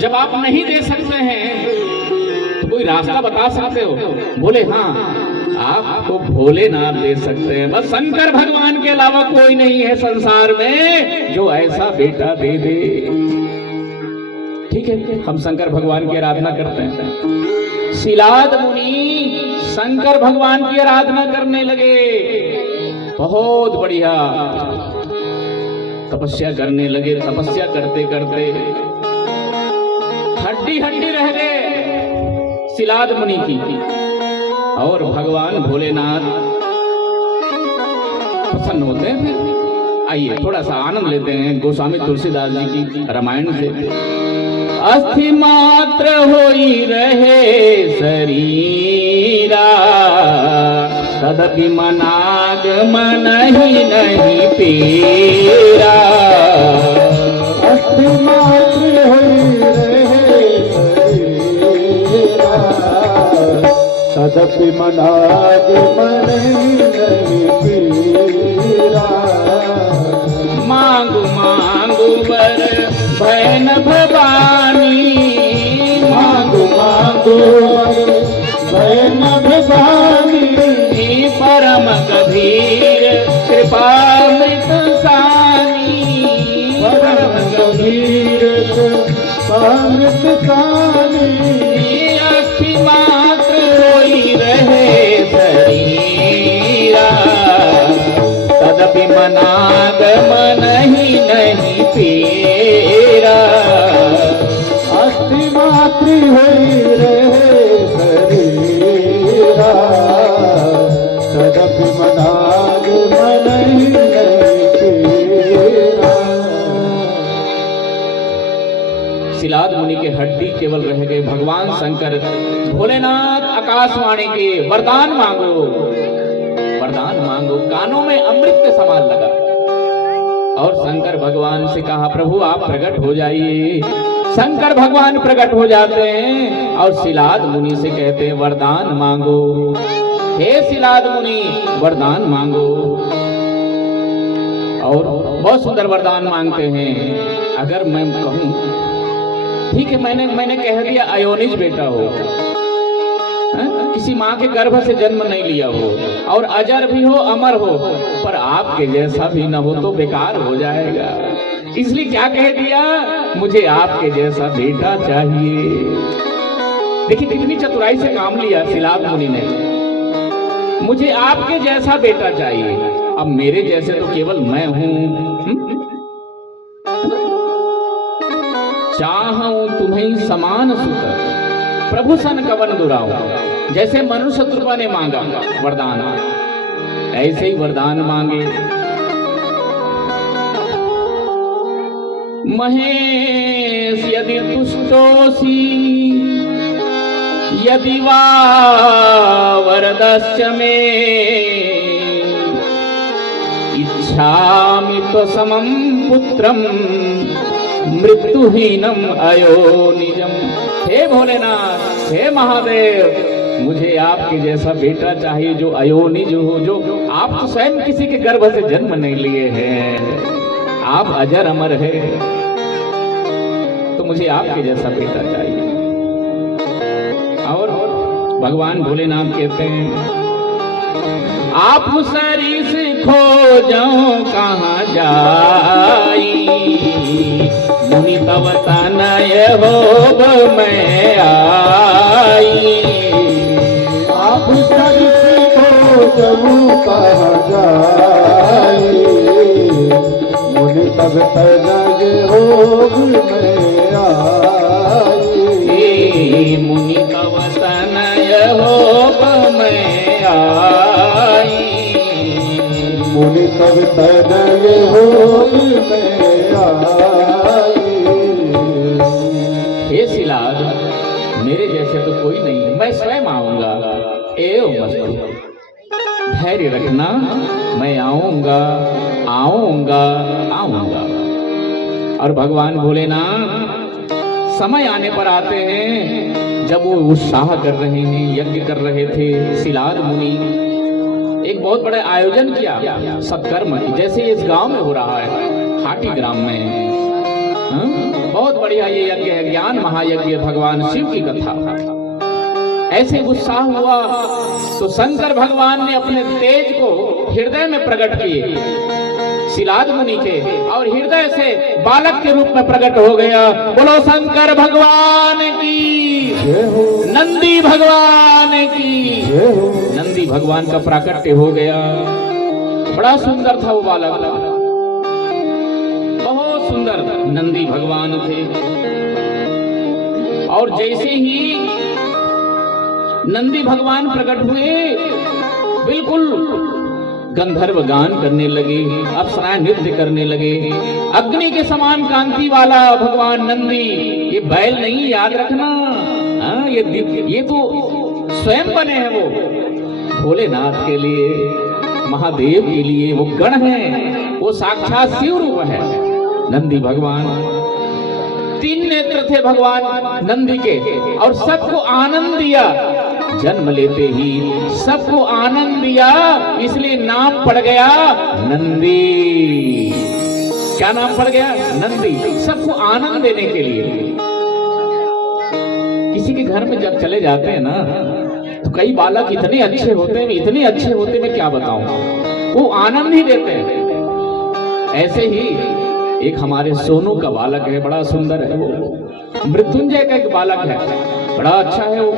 जब आप नहीं दे सकते हैं तो कोई रास्ता बता सकते हो? बोले हाँ, आपको भोलेनाथ दे सकते हैं, बस शंकर भगवान के अलावा कोई नहीं है संसार में जो ऐसा बेटा दे दे। ठीक है, हम शंकर भगवान की आराधना करते हैं। शिलाद मुनि शंकर भगवान की आराधना करने लगे, बहुत बढ़िया तपस्या करने लगे। तपस्या करते करते हड्डी हड्डी रह गए शिलाद मुनि की, और भगवान भोलेनाथ प्रसन्न होते हैं। आइए थोड़ा सा आनंद लेते हैं गोस्वामी तुलसीदास जी की रामायण से। अस्थि मात्र होई रहे शरीरा, तदपि मनाग मन ही नहीं पीरा। अस्थि मात्र होई रहे शरीरा, तदपि मनाग मन ही नहीं पीरा। मांगू मांगू बर भैन भवानी, मांगू मांगू भैन भवानी। परम गभीर कृपामृत सानी, परम गभीर कृपामृत सानी। अस्थि मात्र होई रहे शरीरा, तदपि मनाग मन ही नहीं पीरा। अस्थि मात्र होई रहे शरीरा, तदपि मनाग मन ही नहीं पीरा। शिलाद मुनि के हड्डी केवल रह गए। भगवान शंकर भोलेनाथ आकाशवाणी के वरदान मांगो, वरदान मांगो। कानों में अमृत के समान लगा, और शंकर भगवान से कहा प्रभु आप प्रकट हो जाइए। शंकर भगवान प्रकट हो जाते हैं और शिलाद मुनि से कहते हैं वरदान मांगो। हे शिलाद मुनि वरदान मांगो, और बहुत सुंदर वरदान मांगते हैं। अगर मैं कहूं ठीक है, मैंने कह दिया अयोनिज बेटा हो, किसी माँ के गर्भ से जन्म नहीं लिया हो, और अजर भी हो अमर हो, पर आपके जैसा भी न हो तो बेकार हो जाएगा। इसलिए क्या कह दिया, मुझे आपके जैसा बेटा चाहिए। देखिए कितनी चतुराई से काम लिया शिलाद मुनि ने। मुझे आपके जैसा बेटा चाहिए। अब मेरे जैसे तो केवल मैं हूं। चाहूं तुम्हें समान सुत, प्रभु सन कवन दुराऊं। जैसे मनुष्य शत्रुपा ने मांगा वरदान, ऐसे ही वरदान मांगे। महेश यदि तुष्टोसी, यदि वा वरदश्च मे, इच्छामि त्वसमं पुत्रं मृत्युहीनम अयोनिजम। हे भोलेनाथ, हे महादेव, मुझे आपके जैसा बेटा चाहिए जो अयोनिज हो, जो आप तो स्वयं किसी के गर्भ से जन्म नहीं लिए हैं, आप अजर अमर है, तो मुझे आपके जैसा बेटा चाहिए। और भगवान भोलेनाथ कहते हैं आप सरीस खोजो कहाँ जाई, मुनि तव तनय होब मैं आई। आप सरीस खोजो कहाँ जाई, मुनि तव तनय होब मैं आई। मुनि तव तनय होब मैं आई, मुनि तव तनय होब मैं आई। हे शिलाद, मेरे जैसे तो कोई नहीं, मैं स्वयं आऊंगा। एवं मस्तु, धैर्य रखना, मैं आऊंगा आऊंगा आऊंगा। और भगवान भोलेनाथ समय आने पर आते हैं। जब वो उत्साह कर रहे हैं, यज्ञ कर रहे थे, शिलाद मुनि एक बहुत बड़ा आयोजन किया सत्कर्म की, जैसे इस गांव में हो रहा है, हाटी ग्राम में। बहुत बहुत बढ़िया ये यज्ञ है, ज्ञान महायज्ञ, भगवान शिव की कथा। ऐसे उत्साह हुआ तो शंकर भगवान ने अपने तेज को हृदय में प्रकट किए शिलाद मुनि के, और हृदय से बालक के रूप में प्रकट हो गया। बोलो शंकर भगवान की, नंदी भगवान की। नंदी भगवान का प्राकट्य हो गया। बड़ा सुंदर था वो बालक, बहुत सुंदर नंदी भगवान थे। और जैसे ही नंदी भगवान प्रकट हुए, बिल्कुल गंधर्व गान करने लगे, अप्सराएं नृत्य करने लगे। अग्नि के समान कांति वाला भगवान नंदी, ये बैल नहीं, याद रखना। ये तो स्वयं बने हैं वो भोलेनाथ के लिए, महादेव के लिए वो गण है, वो साक्षात शिव रूप है नंदी भगवान। 3 नेत्र थे भगवान नंदी के, और सबको आनंद दिया। जन्म लेते ही सबको आनंद दिया, इसलिए नाम पड़ गया नंदी। क्या नाम पड़ गया? नंदी। सबको आनंद देने के लिए। किसी के घर में जब चले जाते हैं ना, तो कई बालक इतने अच्छे होते हैं, इतने अच्छे होते, मैं क्या बताऊं, वो आनंद ही देते हैं। ऐसे ही एक हमारे सोनू का बालक है, बड़ा सुंदर है वो। मृत्युंजय का एक बालक है, बड़ा अच्छा है वो।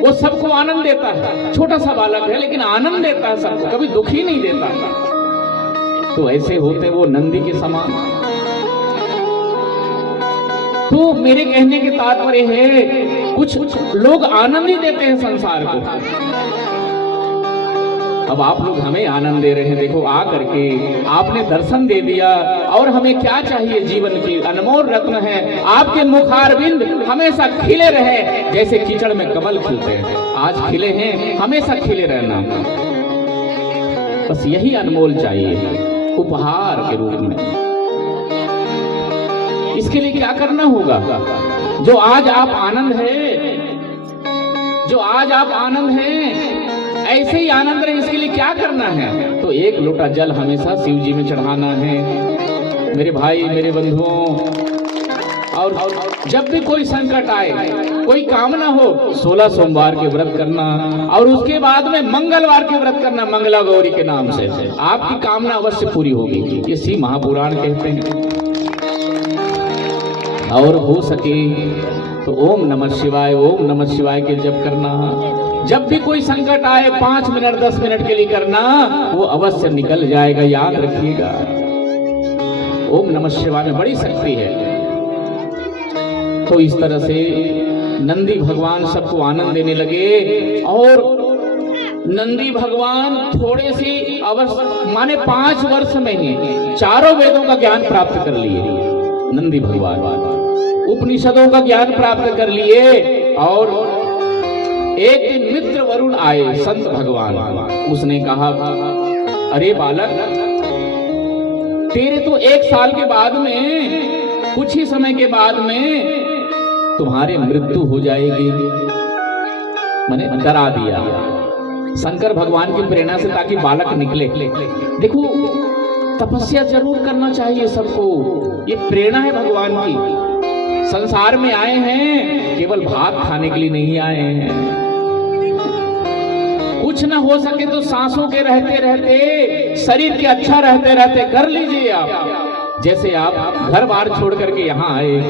वो सबको आनंद देता है। छोटा सा बालक है लेकिन आनंद देता है सबको, कभी दुखी नहीं देता। तो ऐसे होते वो नंदी के समान। तो मेरे कहने के तात्पर्य है, कुछ लोग आनंद ही देते हैं संसार को। अब आप लोग हमें आनंद दे रहे हैं। देखो, आ करके आपने दर्शन दे दिया, और हमें क्या चाहिए? जीवन की अनमोल रत्न है आपके मुखारविंद, हमेशा खिले रहे जैसे कीचड़ में कमल खिलते हैं। आज खिले हैं, हमेशा खिले रहना, बस यही अनमोल चाहिए उपहार के रूप में। इसके लिए क्या करना होगा? जो आज आप आनंद है, जो आज आप आनंद हैं, ऐसे ही आनंद रहे, इसके लिए क्या करना है? तो 1 लोटा जल हमेशा शिव जी में चढ़ाना है मेरे भाई, मेरे बंधुओं। और जब भी कोई संकट आए, कोई कामना हो, 16 सोमवार के व्रत करना, और उसके बाद में मंगलवार के व्रत करना, मंगला गौरी के नाम से। आपकी कामना अवश्य पूरी होगी, ये शिव महापुराण कहते हैं। और हो सके तो ओम नमः शिवाय, ओम नमः शिवाय के जप करना। जब भी कोई संकट आए, 5 मिनट 10 मिनट के लिए करना, वो अवश्य निकल जाएगा, याद रखिएगा। ओम नमः शिवाय में बड़ी शक्ति है। तो इस तरह से नंदी भगवान सबको आनंद देने लगे। और नंदी भगवान थोड़े सी अवस्था माने 5 वर्ष में ही चारों वेदों का ज्ञान प्राप्त कर लिए नंदी भगवान, उपनिषदों का ज्ञान प्राप्त कर लिए। और एक दिन मित्र वरुण आए, संत भगवान। उसने कहा, अरे बालक, तेरे तो 1 साल के बाद में, कुछ ही समय के बाद में तुम्हारे मृत्यु हो जाएगी। मैंने डरा दिया शंकर भगवान की प्रेरणा से, ताकि बालक निकले। देखो, तपस्या जरूर करना चाहिए सबको, ये प्रेरणा है भगवान की। संसार में आए हैं, केवल भात खाने के लिए नहीं आए हैं। कुछ न हो सके तो सांसों के रहते रहते, शरीर के अच्छा रहते रहते कर लीजिए आप। जैसे आप घर बार छोड़ करके यहाँ आए,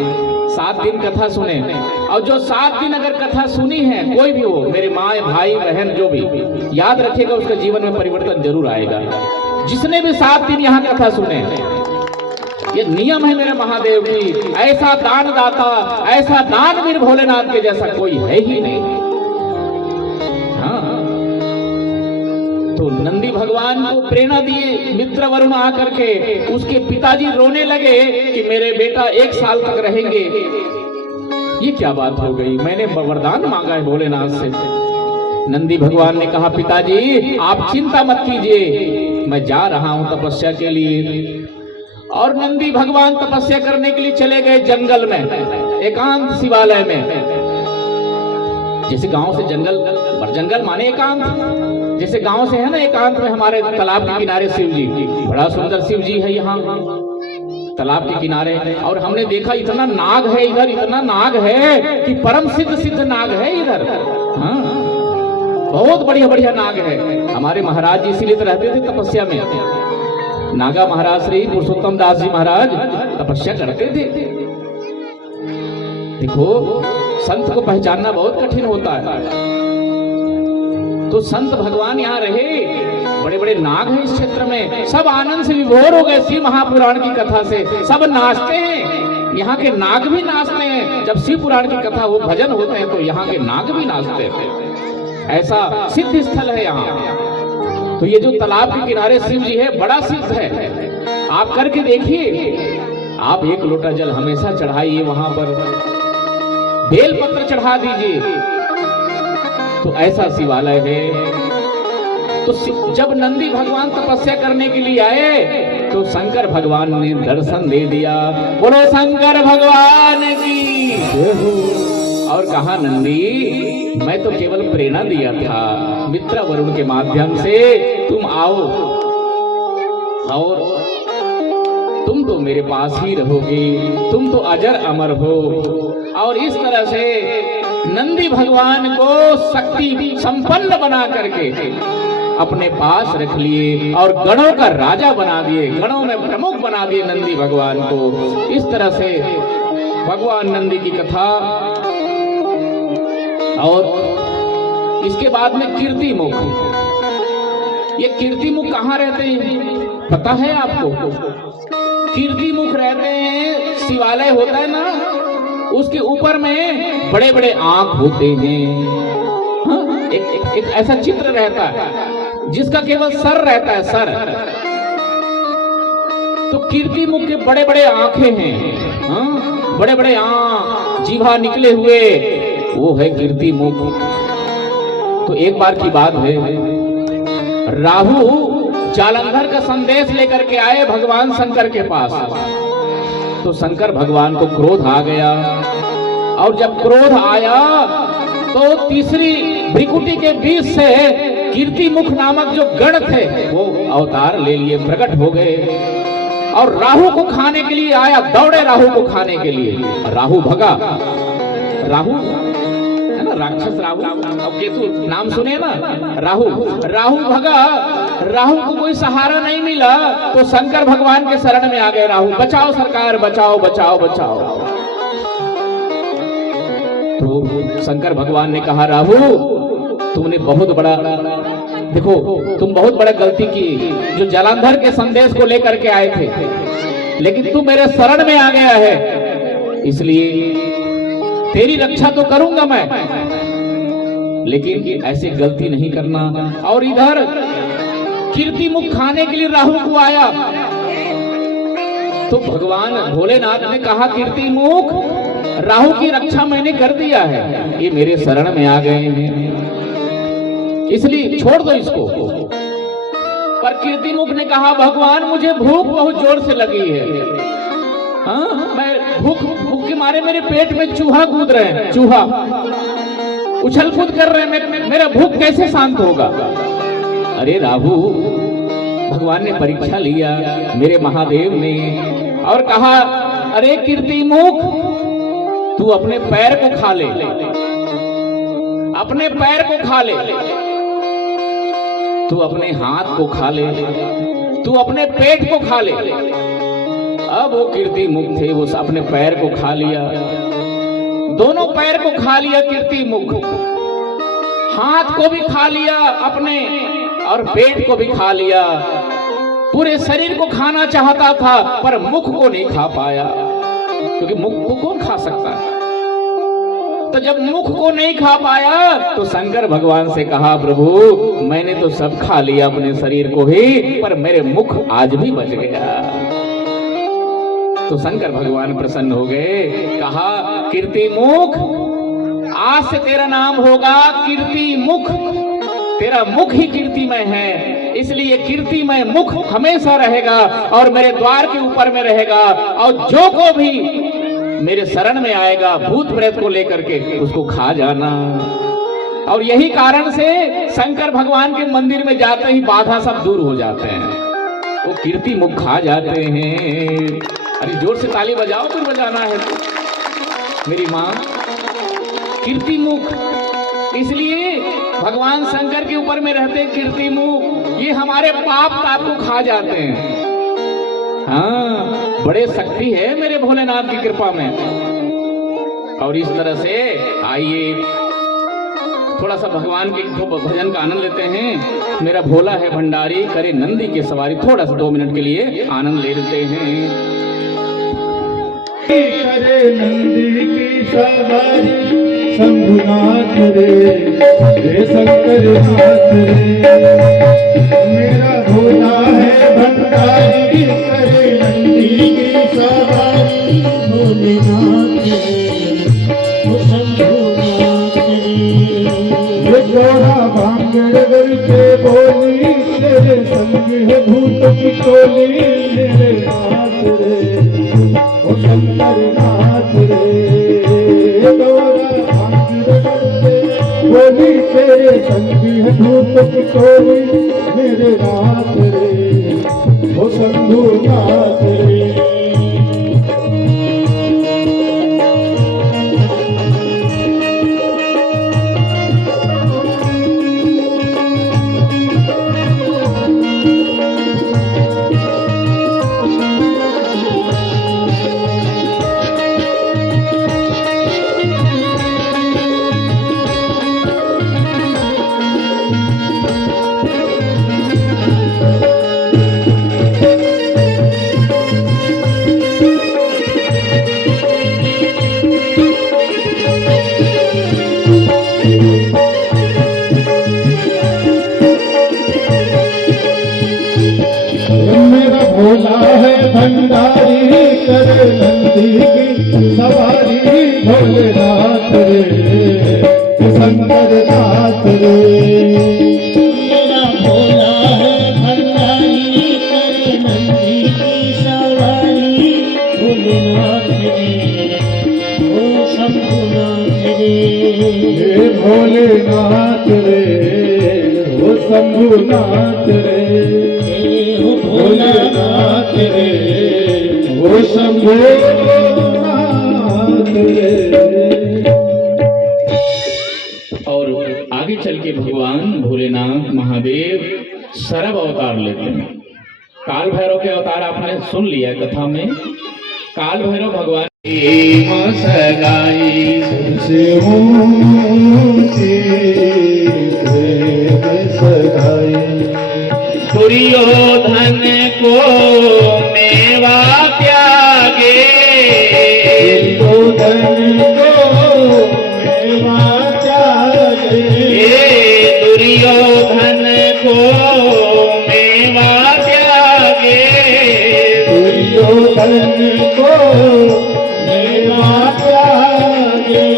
7 दिन कथा सुने, और जो 7 दिन अगर कथा सुनी है, कोई भी हो, मेरे माँ भाई बहन जो भी, याद रखिएगा उसके जीवन में परिवर्तन जरूर आएगा। जिसने भी 7 दिन यहाँ कथा सुने, ये नियम है मेरे महादेव की। ऐसा दान दाता, ऐसा दानवीर भोलेनाथ के जैसा कोई है ही नहीं। हाँ, तो नंदी भगवान को प्रेरणा दिए मित्र वरुण आकर के। उसके पिताजी रोने लगे कि मेरे बेटा 1 साल तक रहेंगे। ये क्या बात हो गई? मैंने वरदान मांगा है भोलेनाथ से। नंदी भगवान ने कहा, पिताजी आप चिंता मत कीजिए, मैं जा रहा हूं तपस्या के लिए। और नंदी भगवान तपस्या करने के लिए चले गए जंगल में, एकांत शिवालय में। जैसे गांव से जंगल, जंगल माने एकांत, जैसे गांव से है ना एकांत में, हमारे तालाब के किनारे शिव जी, बड़ा सुंदर शिव जी है यहाँ। तालाब के किनारे, और हमने देखा इतना नाग है इधर, इतना नाग है कि परम सिद्ध सिद्ध नाग है इधर। हाँ, बहुत बढ़िया बढ़िया नाग है। हमारे महाराज जी इसीलिए तो रहते थे तपस्या में। नागा महाराज श्री पुरुषोत्तम दास जी महाराज तपस्या करते थे। देखो, संत को पहचानना बहुत कठिन होता है। तो संत भगवान यहाँ रहे, बड़े बड़े नाग हैं इस क्षेत्र में, सब आनंद से विभोर हो गए शिव महापुराण की कथा से, सब नाचते हैं। यहाँ के नाग भी नाचते हैं। जब शिव पुराण की कथा हो, भजन होते हैं, तो यहाँ के नाग भी नाचते थे। ऐसा सिद्ध स्थल है यहाँ। तो ये जो तालाब के किनारे शिव जी है, बड़ा सिद्ध है। आप करके देखिए। आप 1 लोटा जल हमेशा चढ़ाइए वहां पर, बेलपत्र चढ़ा दीजिए, तो ऐसा शिवालय है। तो जब नंदी भगवान तपस्या करने के लिए आए, तो शंकर भगवान ने दर्शन दे दिया। बोलो शंकर भगवान की। और कहा, नंदी, मैं तो केवल प्रेरणा दिया था, मित्र वरुण के माध्यम से तुम आओ, और तुम तो मेरे पास ही रहोगे, तुम तो अजर अमर हो। और इस तरह से नंदी भगवान को शक्ति संपन्न बना करके अपने पास रख लिए और गणों का राजा बना दिए, गणों में प्रमुख बना दिए नंदी भगवान को। इस तरह से भगवान नंदी की कथा। और इसके बाद में कीर्तिमुख। ये कीर्तिमुख कहाँ रहते हैं पता है आपको? कीर्तिमुख रहते हैं, शिवालय होता है ना, उसके ऊपर में बड़े बड़े आंख होते हैं। हाँ? एक ऐसा चित्र रहता है जिसका केवल सर रहता है, सर। तो कीर्तिमुख के बड़े बड़े आंखें हैं। हाँ? बड़े बड़े आंख, जीभा निकले हुए, वो है कीर्तिमुख। तो एक बार की बात है, राहु जालंधर का संदेश लेकर के आए भगवान शंकर के पास। तो शंकर भगवान को क्रोध आ गया, और जब क्रोध आया तो तीसरी भ्रिकुटी के बीच से कीर्तिमुख नामक जो गण थे वो अवतार ले लिए, प्रकट हो गए, और राहु को खाने के लिए आया, दौड़े राहु को खाने के लिए। राहु भगा, राहु है ना, राक्षस राहु, अब केतु नाम सुने ना, राहु भगा। राहु को कोई सहारा नहीं मिला, तो शंकर भगवान के शरण में आ गए राहु। बचाओ सरकार, बचाओ बचाओ बचाओ। तो शंकर भगवान ने कहा, राहु तुमने बहुत बड़ा, देखो तुम बहुत बड़ा गलती की, जो जालंधर के संदेश को लेकर के आए थे, लेकिन तू मेरे शरण में आ गया है, इसलिए तेरी रक्षा तो करूंगा मैं, लेकिन ऐसे गलती नहीं करना। और इधर कीर्तिमुख खाने के लिए राहु को आया, तो भगवान भोलेनाथ ने कहा, कीर्तिमुख राहु की रक्षा मैंने कर दिया है, ये मेरे शरण में आ गए हैं, इसलिए छोड़ दो इसको। पर कीर्तिमुख ने कहा, भगवान मुझे भूख बहुत जोर से लगी है। हाँ, मैं भूख के मारे मेरे पेट में चूहा कूद रहे हैं, चूहा उछल कूद कर रहे हैं, मेरा भूख कैसे शांत होगा? अरे राहु, भगवान ने परीक्षा लिया मेरे महादेव ने, और कहा, अरे कीर्तिमुख तू अपने पैर को खा ले, अपने पैर को खा ले, तू अपने हाथ को खा ले, तू अपने पेट को खा ले। अब वो कीर्तिमुख थे, वो अपने पैर को खा लिया, दोनों पैर को खा लिया कीर्तिमुख, हाथ को भी खा लिया अपने, और पेट को भी खा लिया। पूरे शरीर को खाना चाहता था, पर मुख को नहीं खा पाया, क्योंकि मुख को कौन खा सकता है? तो जब मुख को नहीं खा पाया, तो शंकर भगवान से कहा, प्रभु मैंने तो सब खा लिया अपने शरीर को ही, पर मेरे मुख आज भी बच गया। तो शंकर भगवान प्रसन्न हो गए, कहा, कीर्तिमुख आज से तेरा नाम होगा कीर्तिमुख, तेरा मुख ही कीर्तिमय है, इसलिए कीर्तिमय मुख हमेशा रहेगा और मेरे द्वार के ऊपर में रहेगा, और जो को भी मेरे शरण में आएगा भूत प्रेत को लेकर के उसको खा जाना। और यही कारण से शंकर भगवान के मंदिर में जाते ही बाधा सब दूर हो जाते हैं, वो कीर्तिमुख खा जाते हैं। अरे जोर से ताली बजाओ, फिर बजाना है तो। मेरी माँ कीर्तिमुख, इसलिए भगवान शंकर के ऊपर में रहते कीर्तिमुख, ये हमारे पाप ताप को खा जाते हैं। हाँ, बड़े शक्ति है मेरे भोलेनाथ की कृपा में। और इस तरह से आइए थोड़ा सा भगवान के भजन का आनंद लेते हैं। मेरा भोला है भंडारी, करे नंदी की सवारी। थोड़ा सा 2 मिनट के लिए आनंद ले लेते हैं। करे नंदी की सवारी शंभुनाथ रे, हे शंकर नाथ रे। मेरा भोला है भंडारी, करे नंदी की सवारी भोलेनाथ रे, ओ शंभुनाथ रे। जोड़ा भांगड़ करके बोली, तेरे संग है भूत की टोली, मेरे नाथ रे, ओ शंकर नाथ रे। जोड़ा भांगड़ करके बोली, तेरे संग है भूत की टोली, मेरे नाथ रे, ओ शंभुनाथ रे। भोला है भंडारी, करे नंदी की सवारी भोलेनाथ रे, शंकर नाथ रे। मेरा भोला है भंडारी, करे नंदी की सवारी भोलेनाथ रे, ओ शंभुनाथ रे। हे भोलेनाथ रे, ओ शंभुनाथ रे, भोलेनाथ रे, ओ शंभुनाथ रे। और आगे चल के भगवान भोलेनाथ महादेव सरब अवतार लेते हैं। काल भैरव के अवतार आपने सुन लिया कथा में। काल भैरव भगवान सगाई से ऊंची प्रेम सगाई, दुर्योधन को मेवा त्यागे, दुर्योधन को मेवा त्यागे, दुर्योधन को मेवा त्यागे, दुर्योधन को मेवा त्यागे।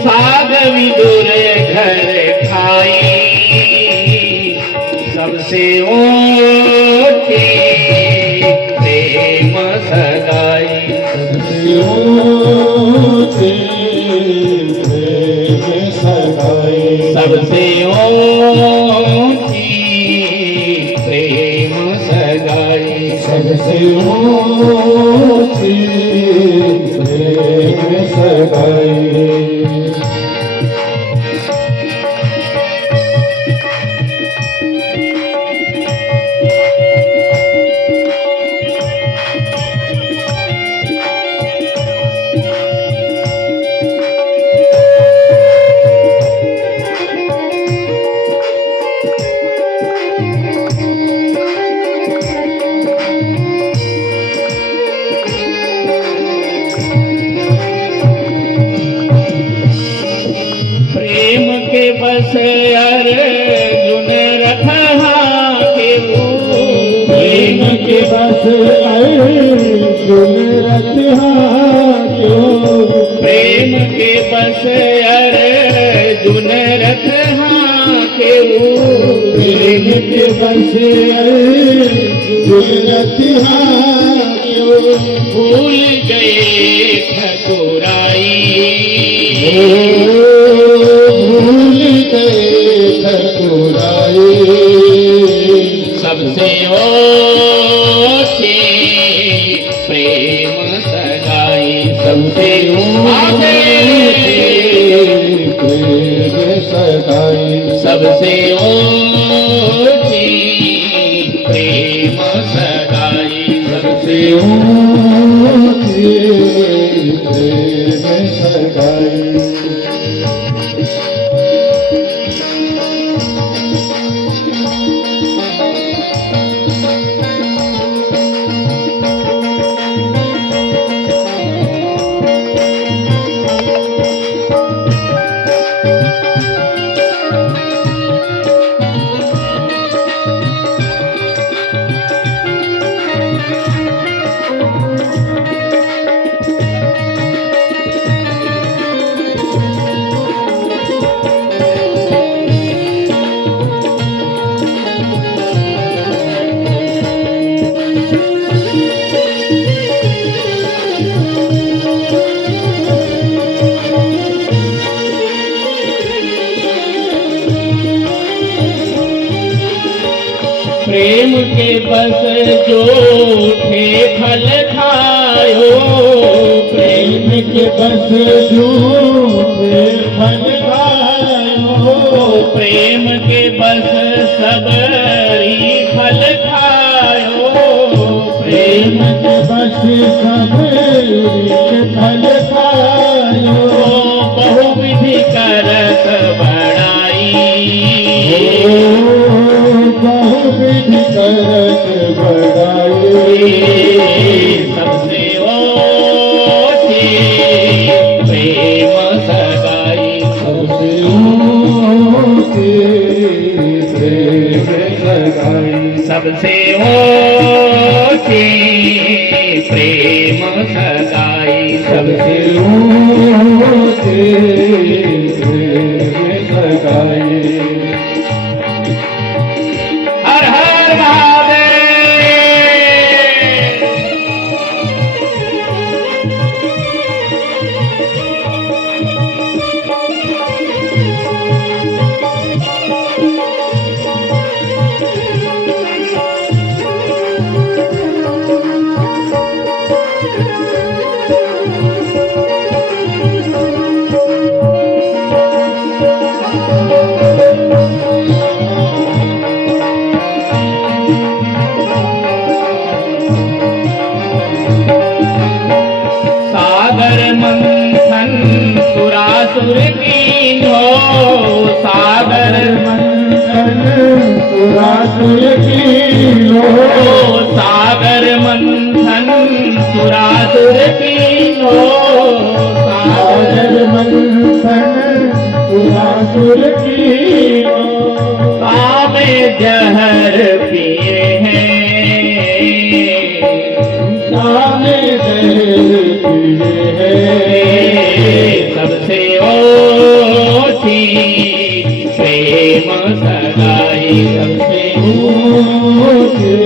साग विदुर घर खाई, सबसे ऊंची प्रेम सगाई, सबसे ऊंची प्रेम सगाई, सबसे ऊंची प्रेम सगाई, सबसे ऊंची प्रेम सगाई। बस अर्जुन रखा के प्रेम के बस अर्जुन रखा क्यों, प्रेम के बस अर्जुन रखा के प्रेम के बस अर्जुन रखा क्यों, भूल गए ठकुराई, भूल गए ठकुराई, सबसे ऊंची प्रेम सबसे ऊंचे प्रेम सगाई सबसे ऊंची प्रेम सगाई सबसे ऊंचे प्रेम सगाई प्रेम के बस जो थे फल खायो प्रेम के बस झूठे फल खायो प्रेम के बस सबरी फल खायो प्रेम के बस सब फल खायो बहुविधि करत बड़ाई बहुविधि करत बड़ाई सबसे ऊंची प्रेम सगाई सबसे ऊंचे प्रेम सगाई सबसे ऊंची प्रेम सगाई सबसे ऊंचे प्रेम सगाई हर हर महादेव सागर मंथन सुरासुर कीन्हो सागर मंथन सुरासुर कीन्हो सागर मंथन सुरासुर कीन्हो सागर मंथन सुरासुर कीन्हो सामे जहर पिए हैं सामे जहर पिए हैं सबसे ऊंची प्रेम सगाई सबसे ऊंचे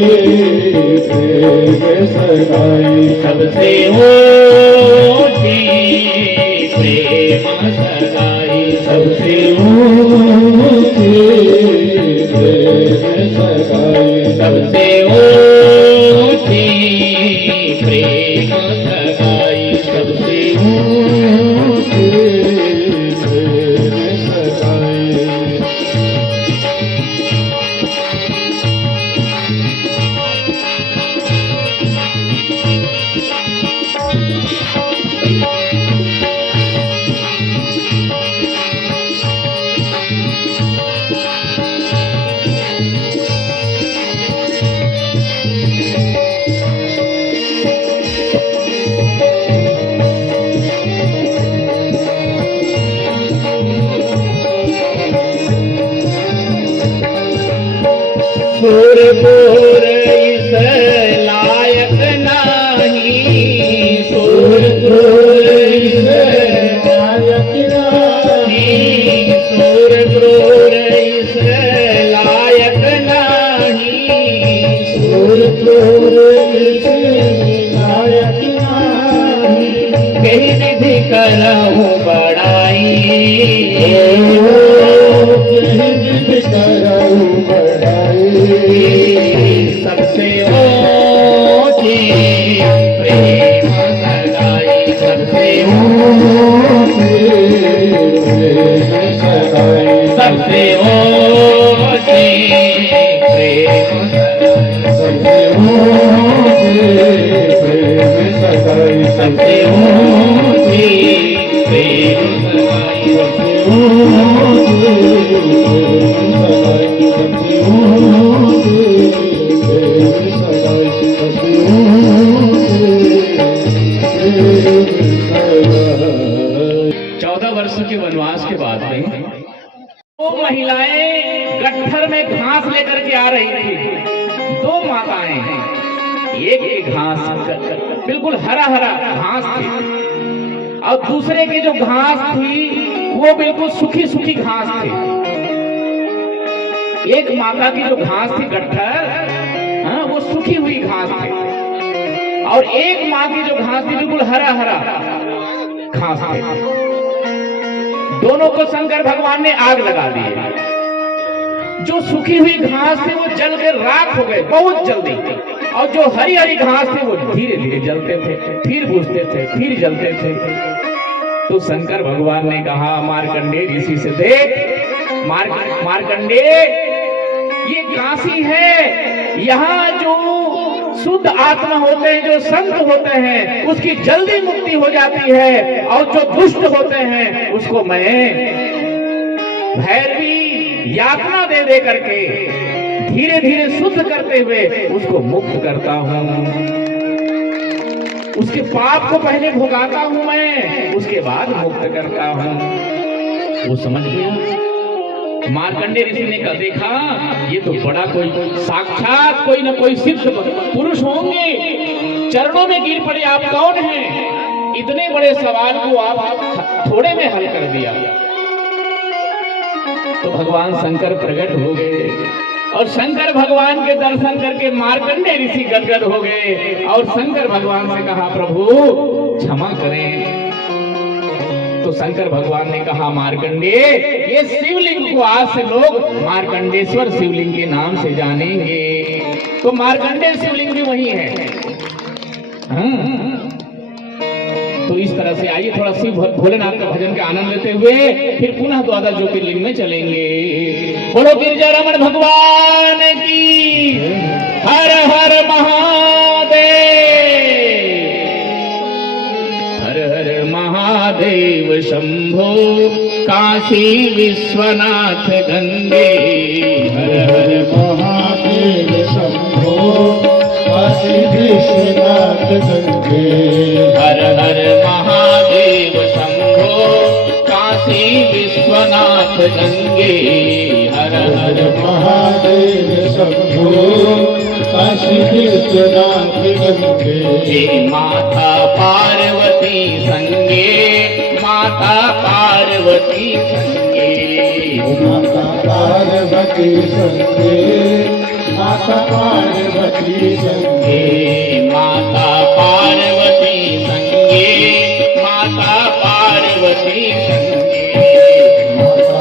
प्रेम सगाई सबसे ऊंची प्रेम सगाई सबसे ऊंचे प्रेम सगाई सबसे ऊंची प्रेम सगाई सबसे ऊंचे प्रेम सगाई सुरपुर इस लायक नाही सुरपुर इस नायक नहीं सुरपुर इस लायक नाही सुरपुर नायक कहीं विधि करहूँ बड़ाई सबसे ऊंची प्रेम सगाई सबसे 14 वर्षों के वनवास के बाद में दो महिलाएं गट्ठर में घास लेकर के आ रही थी। दो माताएं हैं, एक की घास बिल्कुल हरा हरा घास थी और दूसरे की जो घास थी वो बिल्कुल सूखी सूखी घास थी। एक माता की जो घास थी गट्ठर, हाँ, वो सूखी हुई घास थी और एक माँ की जो घास थी बिल्कुल हरा हरा घास थी। दोनों को शंकर भगवान ने आग लगा दी। जो सूखी हुई घास थी वो जल के राख हो गए बहुत जल्दी, और जो हरी हरी घास थी वो धीरे धीरे जलते थे, फिर बुझते थे, फिर जलते थे। तो शंकर भगवान ने कहा मार्कंडेय ऋषि से, देख मार्कंडेय, ये काशी है, यहाँ जो शुद्ध आत्मा होते हैं, जो संत होते हैं, उसकी जल्दी मुक्ति हो जाती है, और जो दुष्ट होते हैं उसको मैं भैरवी यातना दे दे करके धीरे धीरे शुद्ध करते हुए उसको मुक्त करता हूँ। उसके पाप को पहले भुगाता हूँ मैं, उसके बाद मुक्त करता हूँ। वो समझ गया। मार्कंडेय ऋषि ने कहा, देखा ये तो बड़ा कोई साक्षात कोई न कोई सिद्ध पुरुष होंगे, चरणों में गिर पड़े, आप कौन हैं? इतने बड़े सवाल को आप थोड़े में हल कर दिया। तो भगवान शंकर प्रकट हो गए और शंकर भगवान के दर्शन करके मार्कंडेय ऋषि गदगद हो गए और शंकर भगवान से कहा, प्रभु क्षमा करें। तो शंकर भगवान ने कहा, मार्कंडेय, ये शिवलिंग को आज से लोग मार्कंडेश्वर शिवलिंग के नाम से जानेंगे। तो मार्कंडेय शिवलिंग भी वही है। तो इस तरह से आइए थोड़ा शिव भोलेनाथ का भजन का आनंद लेते हुए फिर पुनः द्वादश ज्योतिर्लिंग में चलेंगे। बोलो गिरजा रमण भगवान की, हर हर महादेव, हर हर महादेव शंभो, काशी विश्वनाथ गंगे, हर हर महादेव शंभो, काशी विश्वनाथ गंगे। हर हर महादेव शंभो, काशी विश्वनाथ गंगे। हर हर महादेव शंभो, काशी विश्वनाथ गंगे। हे माता पार्वती संगे, माता पार्वती संगे, माता पार्वती संगे, माता पार्वती संगे। माता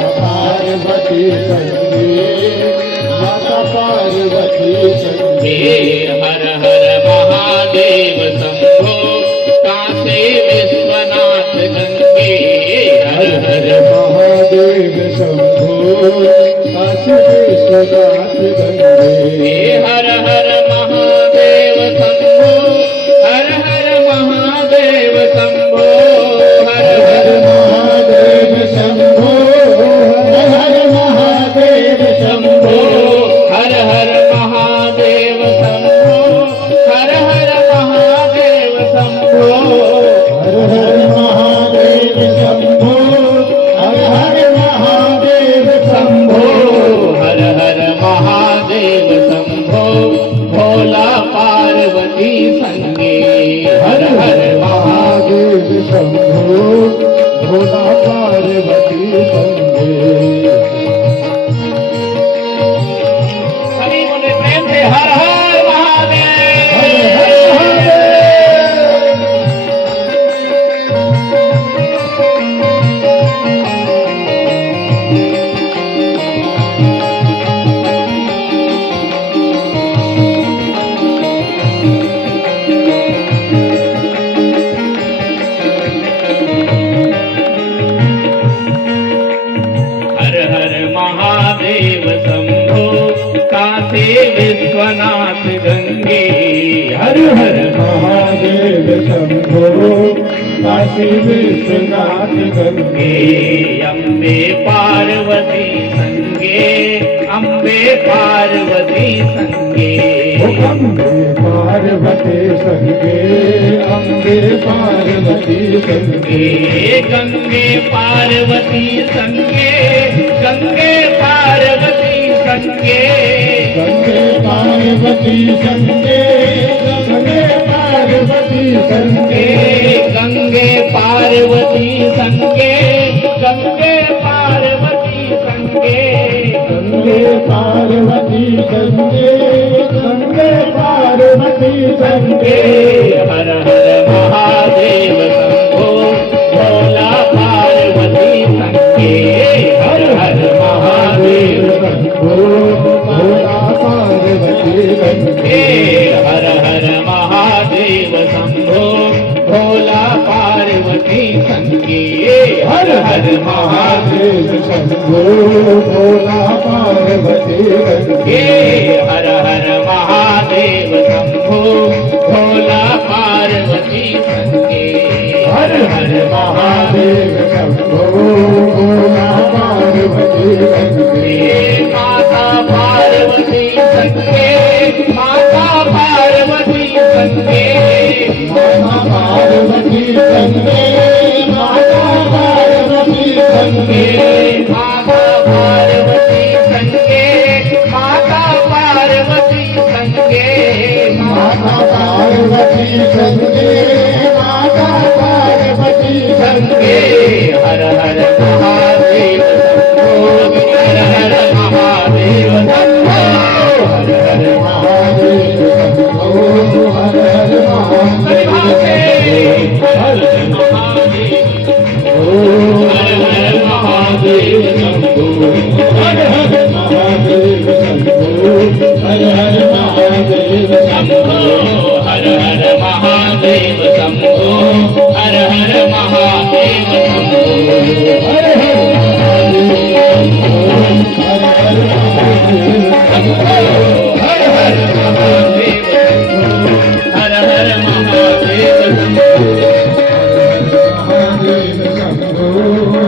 पार्वती संगे, माता पार्वती संगे, माता पार्वती संगे, माता पार्वती संगे। हर हर महादेव शंभो, काशी विश्वनाथ गंगे। हर हर महादेव शंभो, काशी विश्वनाथ गंगे। हर हर महादेव शंभो, हर हर महादेव शंभो, हर हर हर महादेव शंभो, हर हर महादेव शंभो। हर हर महादेव शंभो, हर हर महादेव शंभो, हर हर महादेव शंभो, हर हर महादेव शंभो। हर हर महादेव शंभो, भोला पार्वती संगे। हर हर महादेव शंभो, भोला पार्वती संगे। सभी बोले प्रेम से हर हर महादेव। हर हर महादेव। हर हर महादेव शंभो, काशी विश्वनाथ गंगे। हर हर महादेव शंभो, काशी विश्वनाथ गंगे। अम्बे पार्वती संगे, अम्बे पार्वती संगे। अम्बे पार्वती संगे, अम्बे पार्वती संगे, गंगे पार्वती संगे, गंगे पार्वती संगे, गंगे पार्वती संगे, गंगे पार्वती संगे, गंगे पार्वती संगे, गंगे पार्वती संगे, गंगे पार्वती संगे, गंगे पार्वती संगे। हर हर महादेव शंभो भोला पार्वती संगे। हर हर महादेव शंभो भोला पार्वती संगे, हर हर महादेव शंभो भोला पार्वती संगे। हर हर महादेव महादेव शंभो भोला पार्वती संगे, हर हर महादेव शंभो भोला पार्वती संगे। हर हर महादेव शंभो भोला पार्वती संगे, माता पार्वती संगे, माता पार्वती संगे, माता पार्वती संगे, माता पार्वती संगे, माता पार्वती संगे, माता पार्वती संगे, माता पार्वती संगे, माता पार्वती संगे। हर हर महादेव शंभो, हर हर महादेव शंभो, हर हर महादेव शंभो, हर हर महादेव हर महादेव शंभो, हर हर महादेव शंभो, हर हर महादेव शंभो, हर हर महादेव शंभो, हर हर महादेव शंभो, हर हर हर हर महादेव शंभो, हर हर महादेव शंभो, महादेव शंभो,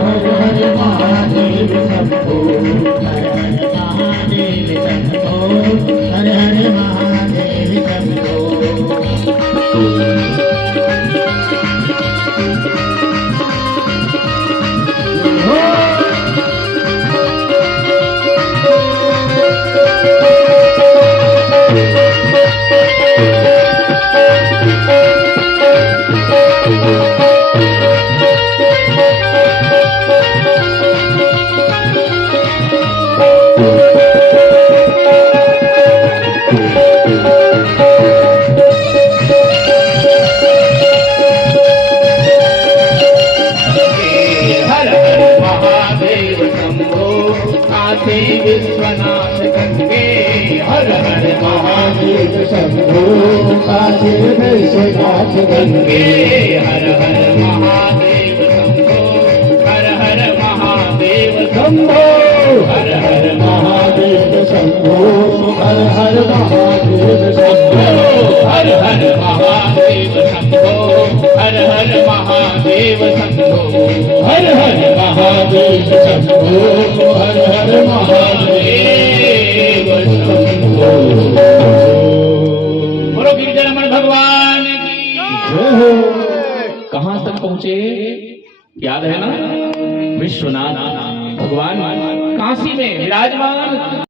हर हर महादेव शंभो, हर हर महादेव शंभो, हर हर महादेव शंभो। हर हर महादेव शंभो, काशी विश्वनाथ गंगे। हर हर महादेव शंभो, काशी विश्वनाथ गंगे, गंगे, हर हर महादेव शंभो, हर हर महादेव शंभो, हर हर महादेव शंभो, हर हर महादेव शंभो, हर हर महादेव शंभो, हर हर महादेव शंभो, हर हर महादेव शंभो, हर हर महादेव शंभो। बोलो गिरिजारमण भगवान की। जय हो। कहां तक पहुंचे याद है ना? विश्वनाथ भगवान काशी में विराजमान